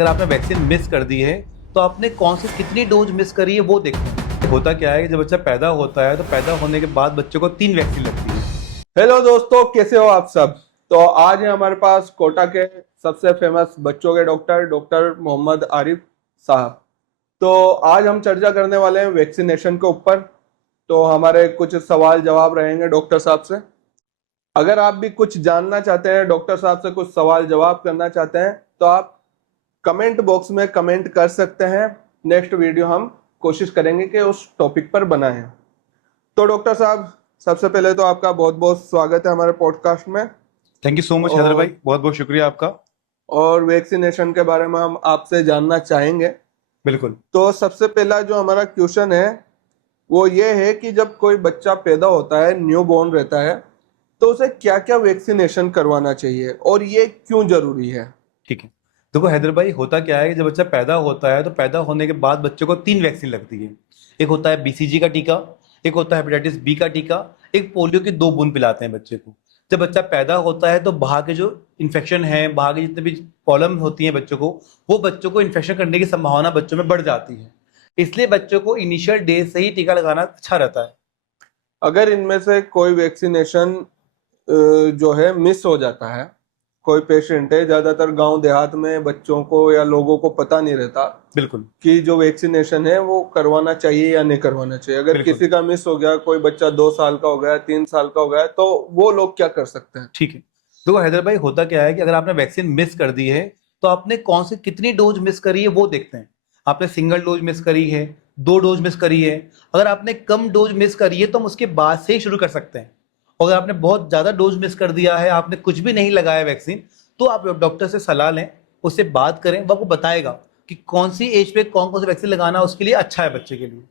अगर आपने vaccine miss कर दी है तो आपने कौन सी कितनी डोज मिस करी है वो देखते हैं। होता क्या है कि जब बच्चा पैदा होता है तो पैदा होने के बाद बच्चे को 3 वैक्सीन लगती है। हेलो दोस्तों, कैसे हो आप सब। तो आज है हमारे पास कोटा के सबसे फेमस बच्चों के डॉक्टर मोहम्मद आरिफ साहब। तो आज हम चर्चा करने वाले हैं वैक्सीनेशन के ऊपर। तो हमारे कुछ सवाल जवाब रहेंगे डॉक्टर साहब से। अगर आप भी कुछ जानना चाहते हैं, डॉक्टर साहब से कुछ सवाल जवाब करना चाहते हैं, तो आप कमेंट बॉक्स में कमेंट कर सकते हैं। नेक्स्ट वीडियो हम कोशिश करेंगे कि उस टॉपिक पर बनाएं। तो डॉक्टर साहब, सबसे पहले तो आपका बहुत बहुत स्वागत है हमारे पॉडकास्ट में। Thank you so much Haider भाई, बहुत बहुत शुक्रिया आपका। और वैक्सीनेशन के बारे में हम आपसे जानना चाहेंगे। बिल्कुल। तो सबसे पहला जो हमारा क्वेश्चन है वो ये है कि जब कोई बच्चा पैदा होता है, न्यू बॉर्न रहता है, तो उसे क्या क्या वैक्सीनेशन करवाना चाहिए और ये क्यों जरूरी है। ठीक है, देखो हैदर भाई, होता क्या है कि जब बच्चा पैदा होता है तो पैदा होने के बाद बच्चे को 3 वैक्सीन लगती है। एक होता है बीसीजी का टीका, एक होता है हेपेटाइटिस बी का टीका, एक पोलियो की 2 बूंद पिलाते हैं बच्चे को। जब बच्चा पैदा होता है तो बाहर के जो इन्फेक्शन है, बाहर की जितने भी प्रॉब्लम होती है बच्चों को, वो बच्चों को इन्फेक्शन करने की संभावना बच्चों में बढ़ जाती है। इसलिए बच्चों को इनिशियल डेज से ही टीका लगाना अच्छा रहता है। अगर इनमें से कोई वैक्सीनेशन जो है मिस हो जाता है, कोई पेशेंट है, ज्यादातर गांव देहात में बच्चों को या लोगों को पता नहीं रहता बिल्कुल कि जो वैक्सीनेशन है वो करवाना चाहिए या नहीं करवाना चाहिए। अगर बिल्कुल। किसी का मिस हो गया, कोई बच्चा 2 साल का हो गया, 3 साल का हो गया, तो वो लोग क्या कर सकते हैं। ठीक है, देखो हैदर भाई, होता क्या है कि अगर आपने वैक्सीन मिस कर दी है तो आपने कौन सी कितनी डोज मिस करी है वो देखते हैं। आपने सिंगल डोज मिस करी है, 2 डोज मिस करी है। अगर आपने कम डोज मिस करी है तो हम उसके बाद से ही शुरू कर सकते हैं। और अगर आपने बहुत ज्यादा डोज मिस कर दिया है, आपने कुछ भी नहीं लगाया वैक्सीन, तो आप डॉक्टर से सलाह लें, उससे बात करें, वो आपको बताएगा कि कौन सी एज पे कौन कौन सी वैक्सीन लगाना उसके लिए अच्छा है बच्चे के लिए।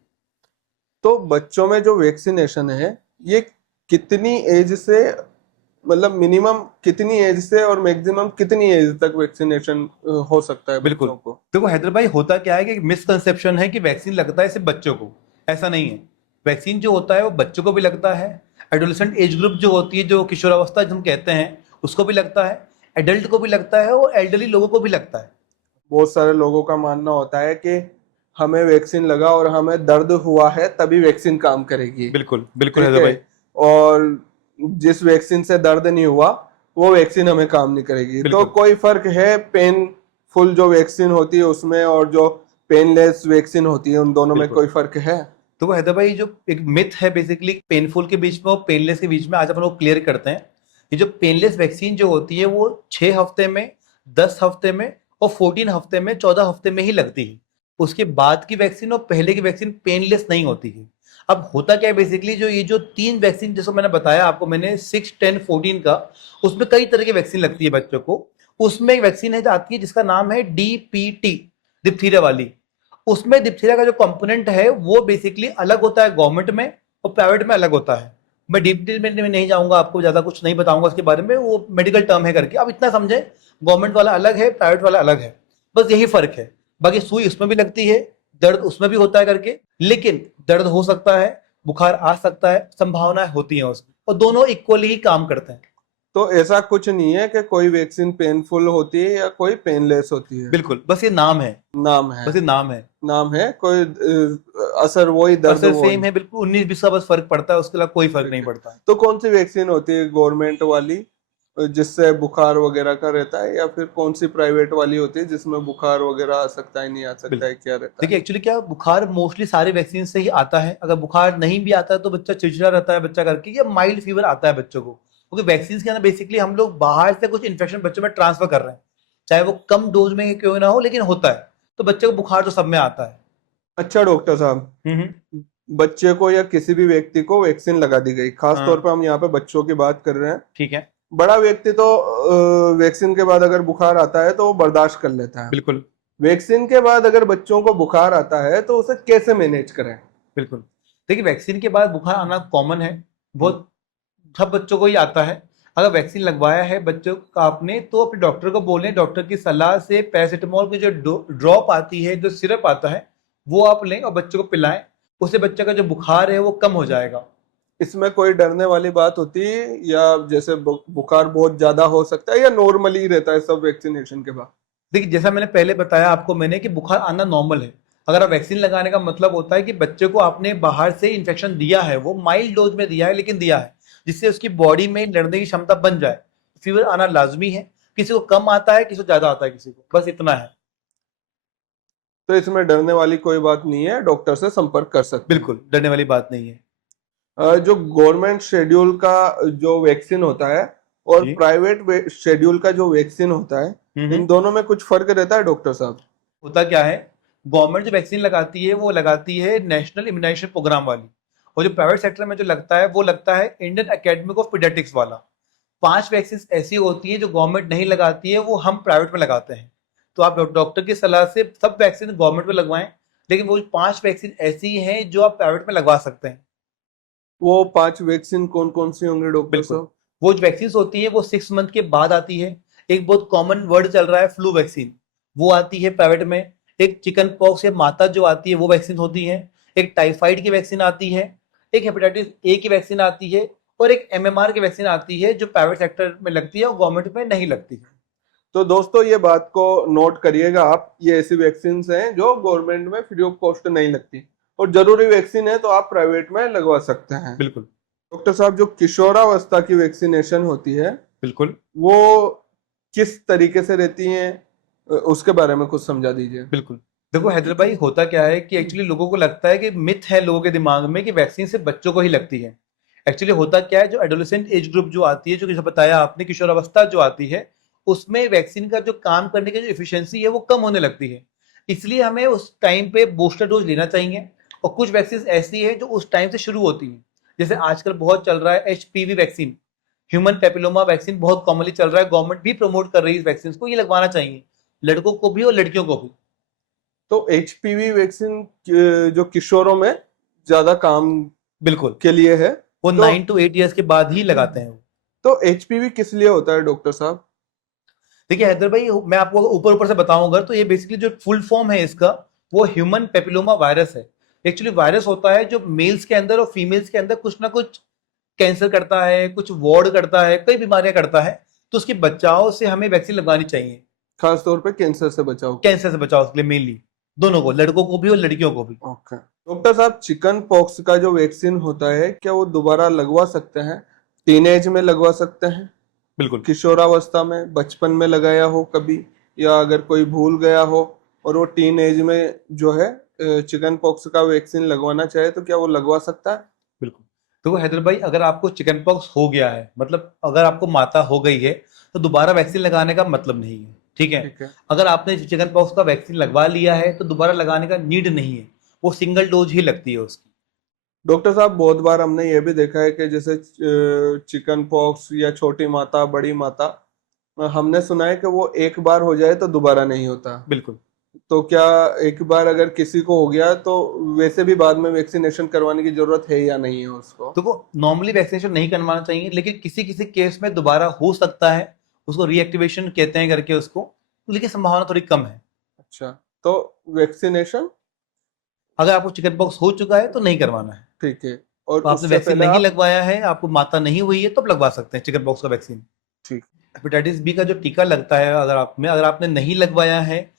तो बच्चों में जो वैक्सीनेशन है ये कितनी एज से, मतलब मिनिमम कितनी एज से और मैक्सिमम कितनी एज तक वैक्सीनेशन हो सकता है बिल्कुल। बच्चों को। देखो हैदर भाई, होता क्या है कि मिसकंसेप्शन है कि वैक्सीन लगता है सिर्फ बच्चों को। ऐसा नहीं है। वैक्सीन जो होता है वो बच्चों को भी लगता है, एडोलेसेंट एज ग्रुप जो होती है, जो किशोरावस्था जो हम कहते हैं, उसको भी लगता है, एडल्ट को भी लगता है और एल्डरली लोगों को भी लगता है। बहुत सारे लोगों का मानना होता है कि हमें वैक्सीन लगा और हमें दर्द हुआ है तभी वैक्सीन काम करेगी। बिल्कुल बिल्कुल ठीक हैदर है। भाई। और जिस वैक्सीन से दर्द नहीं हुआ वो वैक्सीन हमें काम नहीं करेगी। तो बिल्कुल कोई फर्क है पेनफुल जो वैक्सीन होती है उसमें और जो पेनलेस वैक्सीन होती है, उन दोनों में बिल्कुल। कोई फर्क है। तो वो हैदर भाई, जो एक मिथ है बेसिकली पेनफुल के बीच में और पेनलेस के बीच में, आज अपन वो क्लियर करते हैं। ये जो पेनलेस वैक्सीन जो होती है वो 6 हफ्ते में, 10 हफ्ते में और 14 हफ्ते में, 14 हफ्ते में ही लगती है। उसके बाद की वैक्सीन और पहले की वैक्सीन पेनलेस नहीं होती है। अब होता क्या है बेसिकली, जो ये जो 3 वैक्सीन जैसे मैंने बताया आपको, मैंने 6, 10, 14 का, उसमें कई तरह की वैक्सीन लगती है बच्चों को। उसमें एक वैक्सीन है आती है जिसका नाम है डीपीटी, डिप्थीरिया वाली। उसमें डिप्थीरिया का जो कंपोनेंट है वो बेसिकली अलग होता है, गवर्नमेंट में और प्राइवेट में अलग होता है। मैं डीप डिटेल में नहीं जाऊंगा, आपको ज्यादा कुछ नहीं बताऊंगा उसके बारे में, वो मेडिकल टर्म है करके। अब इतना समझे, गवर्नमेंट वाला अलग है, प्राइवेट वाला अलग है, बस यही फर्क है। बाकी सुई उसमें भी लगती है, दर्द उसमें भी होता है करके, लेकिन दर्द हो सकता है, बुखार आ सकता है, संभावनाएं होती हैं उसमें, और दोनों इक्वली ही काम करते हैं। तो ऐसा कुछ नहीं है कि कोई वैक्सीन पेनफुल होती है या कोई पेनलेस होती है। बिल्कुल, बस ये नाम है, नाम है। बस ये नाम है। नाम है, कोई असर वही, दर्द असर वही। सेम है बिल्कुल, 19-20 का बस फर्क पड़ता है, उसके अलावा कोई फर्क ठीक नहीं है। पड़ता है। तो कौन सी वैक्सीन होती है गवर्नमेंट वाली जिससे बुखार वगैरह का रहता है, या फिर कौन सी प्राइवेट वाली होती है जिसमें बुखार वगैरह आ सकता है, नहीं आ सकता बिल्कुल। है, क्या रहता है। देखिए एक्चुअली क्या, बुखार मोस्टली सारे वैक्सीन से ही आता है। अगर बुखार नहीं भी आता है तो बच्चा चिड़चिड़ा रहता है बच्चा करके, या माइल्ड फीवर आता है बच्चों को, क्योंकि वैक्सीन के अंदर बेसिकली हम लोग बाहर से कुछ इन्फेक्शन बच्चों में ट्रांसफर कर रहे हैं, चाहे वो कम डोज में क्यों ना हो, लेकिन होता है। तो बच्चे को बुखार तो सब में आता है। अच्छा डॉक्टर साहब, बच्चे को या किसी भी व्यक्ति को वैक्सीन लगा दी गई, खास तौर हाँ, पे हम यहाँ पे बच्चों की बात कर रहे हैं। ठीक है। बड़ा व्यक्ति तो वैक्सीन के बाद अगर बुखार आता है तो वो बर्दाश्त कर लेता है। बिल्कुल वैक्सीन के बाद अगर बच्चों को बुखार आता है तो उसे कैसे मैनेज करें। बिल्कुल। देखिए वैक्सीन के बाद बुखार आना कॉमन है, बहुत सब बच्चों को ही आता है। अगर वैक्सीन लगवाया है बच्चों का आपने, तो अपने डॉक्टर को बोलें, डॉक्टर की सलाह से पैरासिटामोल की जो ड्रॉप आती है, जो सिरप आता है, वो आप लें और बच्चों को पिलाएं। उससे बच्चे का जो बुखार है वो कम हो जाएगा। इसमें कोई डरने वाली बात होती है, या जैसे बुखार बहुत ज्यादा हो सकता है, या नॉर्मली रहता है सब वैक्सीनेशन के बाद। देखिए जैसा मैंने पहले बताया आपको मैंने कि बुखार आना नॉर्मल है। अगर आप वैक्सीन लगाने का मतलब होता है कि बच्चे को आपने बाहर से इन्फेक्शन दिया है, वो माइल्ड डोज में दिया है लेकिन दिया है, जिससे उसकी बॉडी में लड़ने की क्षमता बन जाए। फीवर आना लाजमी है, किसी को कम आता है, किसी को ज्यादा आता है, किसी को, बस इतना है। तो इसमें डरने वाली कोई बात नहीं है, डॉक्टर से संपर्क कर सकते हैं। बिल्कुल डरने वाली बात नहीं है। जो गवर्नमेंट शेड्यूल का जो वैक्सीन होता है और जी। प्राइवेट शेड्यूल का जो वैक्सीन होता है, इन दोनों में कुछ फर्क रहता है डॉक्टर साहब? होता क्या है, गवर्नमेंट जो वैक्सीन लगाती है वो लगाती है नेशनल इम्यूनाइजेशन प्रोग्राम वाली, और जो प्राइवेट सेक्टर में जो लगता है वो लगता है इंडियन एकेडमिक ऑफ पीडियाट्रिक्स वाला। 5 वैक्सीन ऐसी होती हैं जो गवर्नमेंट नहीं लगाती है, वो हम प्राइवेट में लगाते हैं। तो आप डॉक्टर की सलाह से सब वैक्सीन गवर्नमेंट में लगवाएं, लेकिन वो 5 वैक्सीन ऐसी हैं जो आप प्राइवेट में लगवा सकते हैं। वो 5 वैक्सीन कौन कौन सी होंगे डॉक्टर बिल्कुल, साहब? वो जो वैक्सीन होती है वो 6 मंथ के बाद आती है। एक बहुत कॉमन वर्ड चल रहा है फ्लू वैक्सीन, वो आती है प्राइवेट में। एक चिकन पॉक्स या माता जो आती है वो वैक्सीन होती है। एक टाइफाइड की वैक्सीन आती है। एक हेपेटाइटिस ए की वैक्सीन आती है। और एक MMR की वैक्सीन आती है जो प्राइवेट सेक्टर में लगती है और गवर्नमेंट में नहीं लगती है। तो दोस्तों ये बात को नोट करिएगा आप, ये ऐसी वैक्सीन हैं जो गवर्नमेंट में फ्री ऑफ कॉस्ट नहीं लगती, और जरूरी वैक्सीन है तो आप प्राइवेट में लगवा सकते हैं। बिल्कुल। डॉक्टर साहब, जो किशोरावस्था की वैक्सीनेशन होती है बिल्कुल। वो किस तरीके से रहती है, उसके बारे में कुछ समझा दीजिए। बिल्कुल। देखो हैदर भाई, होता क्या है कि एक्चुअली लोगों को लगता है कि मिथ है लोगों के दिमाग में कि वैक्सीन सिर्फ बच्चों को ही लगती है। एक्चुअली होता क्या है, जो एडोलेसेंट एज ग्रुप जो आती है, जो जैसे बताया आपने किशोरावस्था जो आती है, उसमें वैक्सीन का जो काम करने की जो एफिशिएंसी है वो कम होने लगती है। इसलिए हमें उस टाइम पे बूस्टर डोज लेना चाहिए। और कुछ वैक्सीन ऐसी है जो उस टाइम से शुरू होती है। जैसे आजकल बहुत चल रहा है HPV vaccine, human papilloma vaccine बहुत कॉमनली चल रहा है, गवर्नमेंट भी प्रमोट कर रही है इस वैक्सीन को, ये लगवाना चाहिए लड़कों को भी और लड़कियों को भी। तो HPV वैक्सीन जो किशोरों में ज्यादा काम बिल्कुल, के लिए है, वो तो 9 to 8 ईयर्स के बाद ही लगाते हैं वो। तो HPV किस लिए होता है डॉक्टर साहब? देखिए हैदर भाई, मैं आपको ऊपर ऊपर से बताऊंगा तो ये बेसिकली जो फुल फॉर्म है इसका, वो ह्यूमन पेपिलोमा वायरस है। एक्चुअली वायरस होता है जो मेल्स के अंदर और फीमेल्स के अंदर कुछ ना कुछ कैंसर करता है, कुछ वार्ड करता है, कई बीमारियां करता है। तो उसके बचाव से हमें वैक्सीन लगवानी चाहिए। खास तौर पे कैंसर से बचाव। कैंसर से बचाव के लिए मेनली, दोनों को, लड़कों को भी और लड़कियों को भी। ओके डॉक्टर साहब, चिकन पॉक्स का जो वैक्सीन होता है क्या वो दोबारा लगवा सकते हैं? टीनेज में लगवा सकते हैं, बिल्कुल। किशोरावस्था में, बचपन में लगाया हो कभी, या अगर कोई भूल गया हो और वो टीन एज में जो है चिकन पॉक्स का वैक्सीन लगवाना चाहे तो क्या वो लगवा सकता है? बिल्कुल। तो हैदर भाई, अगर आपको चिकन पॉक्स हो गया है, मतलब अगर आपको माता हो गई है, तो दोबारा वैक्सीन लगाने का मतलब नहीं है। ठीक है। ठीक है। अगर आपने चिकन पॉक्स का वैक्सीन लगवा लिया है तो दोबारा लगाने का नीड नहीं है, वो सिंगल डोज ही लगती है उसकी। डॉक्टर साहब, बहुत बार हमने ये भी देखा है कि जैसे चिकन पॉक्स या छोटी माता, बड़ी माता, हमने सुना है कि वो एक बार हो जाए तो दोबारा नहीं होता। बिल्कुल। तो क्या एक बार अगर किसी को हो गया तो वैसे भी बाद में वैक्सीनेशन करवाने की जरूरत है या नहीं है उसको? तो वो नॉर्मली वैक्सीनेशन नहीं करवाना चाहिए, लेकिन किसी किसी केस में दोबारा हो सकता है, उसको रीएक्टिवेशन कहते हैं करके उसको, लेकिन संभावना थोड़ी कम है। अच्छा, तो वैक्सीनेशन अगर आपको चिकन पॉक्स हो चुका है तो नहीं करवाना है। ठीक है, और तो आपने उससे वैक्सीन पहले नहीं आप? लगवाया है, आपको माता नहीं हुई है, तो आप लगवा सकते हैं चिकन पॉक्स का वैक्सीन। ठीक। हेपेटाइटिस बी का जो टीका लगता है, अगर आपने नहीं लगवाया है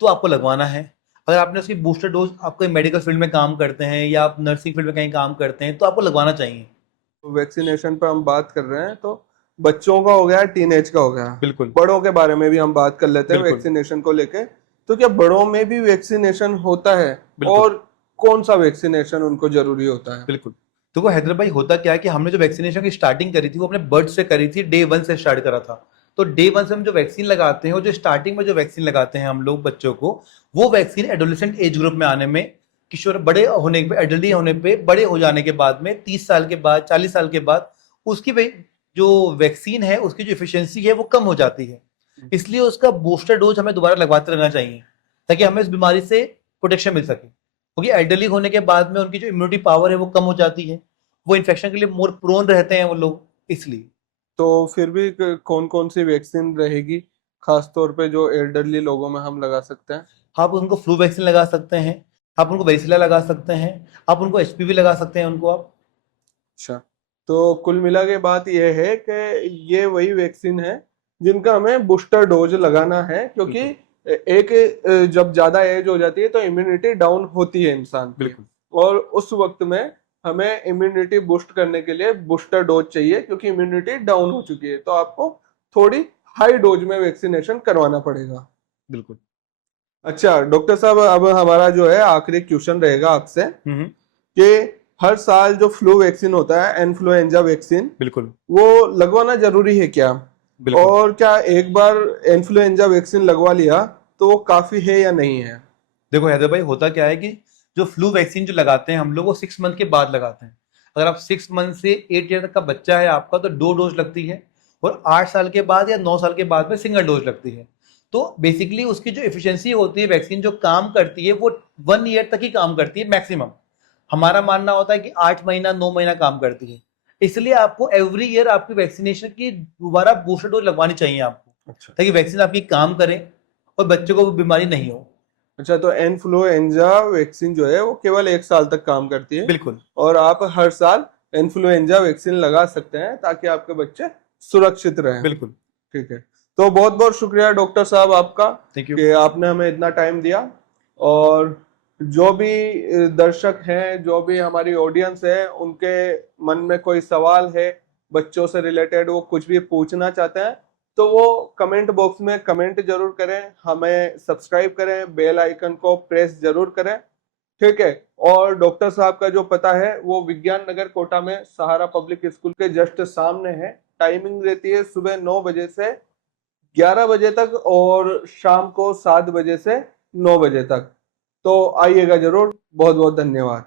तो आपको लगवाना है। अगर आपने उसकी बूस्टर डोज, आप कोई मेडिकल फील्ड में काम करते हैं या आप नर्सिंग फील्ड में कहीं काम करते हैं, तो आपको लगवाना चाहिए। तो वैक्सीनेशन पर हम बात कर रहे हैं, तो बच्चों का हो गया, टीनेज का हो गया, बिल्कुल। बड़ों के बारे में भी हम बात कर लेते हैं बिल्कुल। वैक्सीनेशन को लेके। तो क्या बड़ों में भी वैक्सीनेशन होता है, बिल्कुल। और कौन सा वैक्सीनेशन उनको जरूरी होता है? बिल्कुल। तो वो हैदर भाई, होता क्या है कि हमने जो वैक्सीनेशन की स्टार्टिंग करी थी वो अपने बर्थ से करी थी, डे 1 से स्टार्ट करा था। तो डे 1 से हम जो वैक्सीन लगाते हैं, और जो स्टार्टिंग में जो वैक्सीन लगाते हैं हम लोग बच्चों को, वो वैक्सीन एडोलेसेंट एज ग्रुप में आने में, किशोर बड़े होने पे, एडल्टी होने पे, बड़े हो जाने के बाद में, 30 साल के बाद, 40 साल के बाद, उसकी जो वैक्सीन है उसकी जो एफिशिएंसी है वो कम हो जाती है। इसलिए उसका बूस्टर डोज हमें दोबारा लगवाते रहना चाहिए, ताकि हमें इस बीमारी से प्रोटेक्शन मिल सके। क्योंकि एल्डरली होने के बाद में उनकी जो इम्यूनिटी पावर है वो कम हो जाती है, वो इन्फेक्शन के लिए मोर प्रोन रहते हैं वो लोग, इसलिए। तो फिर भी कौन कौन सी वैक्सीन रहेगी खास तौर पे जो एल्डरली लोगों में हम लगा सकते हैं? आप उनको फ्लू वैक्सीन लगा सकते हैं, आप उनको वेरिसिला लगा सकते हैं, आप उनको HPV लगा सकते हैं उनको आप। अच्छा, तो कुल मिला के बात यह है कि ये वही वैक्सीन है जिनका हमें बूस्टर डोज लगाना है, क्योंकि जब ज्यादा एज हो जाती है तो इम्यूनिटी डाउन होती है इंसान की। बिल्कुल और उस वक्त में हमें इम्यूनिटी बूस्ट करने के लिए बूस्टर डोज चाहिए, क्योंकि इम्यूनिटी डाउन हो चुकी है, तो आपको थोड़ी हाई डोज में वैक्सीनेशन करवाना पड़ेगा। बिल्कुल। अच्छा डॉक्टर साहब, अब हमारा जो है आखिरी क्वेश्चन रहेगा आपसे हम्म। कि हर साल जो फ्लू वैक्सीन होता है, इन्फ्लुएंजा वैक्सीन, बिल्कुल वो लगवाना जरूरी है क्या? बिल्कुल। और क्या एक बार इन्फ्लुएंजा वैक्सीन लगवा लिया तो वो काफी है या नहीं है? देखो हैदर भाई, होता क्या है कि जो फ्लू वैक्सीन जो लगाते हैं हम लोग, वो 6 मंथ के बाद लगाते हैं। अगर आप 6 मंथ से 8 ईयर तक का बच्चा है आपका, तो 2 डोज लगती है। और 8 साल के बाद या 9 साल के बाद में सिंगल डोज लगती है। तो बेसिकली उसकी जो एफिशिएंसी होती है, वैक्सीन जो काम करती है, वो 1 ईयर तक ही काम करती है मैक्सिमम। हमारा मानना होता है कि 8 महीना 9 महीना काम करती है। इसलिए आपको एवरी ईयर आपकी वैक्सीनेशन की दोबारा बूस्टर डोज लगवानी चाहिए आपको, अच्छा ताकि वैक्सीन आपकी काम करे और बच्चों को बीमारी नहीं हो। अच्छा, तो इन्फ्लुएंजा वैक्सीन जो है वो केवल 1 साल तक काम करती है, बिल्कुल और आप हर साल इन्फ्लुएंजा वैक्सीन लगा सकते हैं ताकि आपके बच्चे सुरक्षित रहें। बिल्कुल। ठीक है, तो बहुत बहुत शुक्रिया डॉक्टर साहब आपका थैंक यू। कि आपने हमें इतना टाइम दिया। और जो भी दर्शक हैं, जो भी हमारी ऑडियंस है, उनके मन में कोई सवाल है बच्चों से रिलेटेड, वो कुछ भी पूछना चाहते हैं, तो वो कमेंट बॉक्स में कमेंट जरूर करें, हमें सब्सक्राइब करें, बेल आइकन को प्रेस जरूर करें। ठीक है, और डॉक्टर साहब का जो पता है वो विज्ञान नगर कोटा में सहारा पब्लिक स्कूल के जस्ट सामने है। टाइमिंग रहती है सुबह 9 बजे से 11 बजे तक और शाम को 7 बजे से 9 बजे तक। तो आइएगा जरूर। बहुत बहुत धन्यवाद।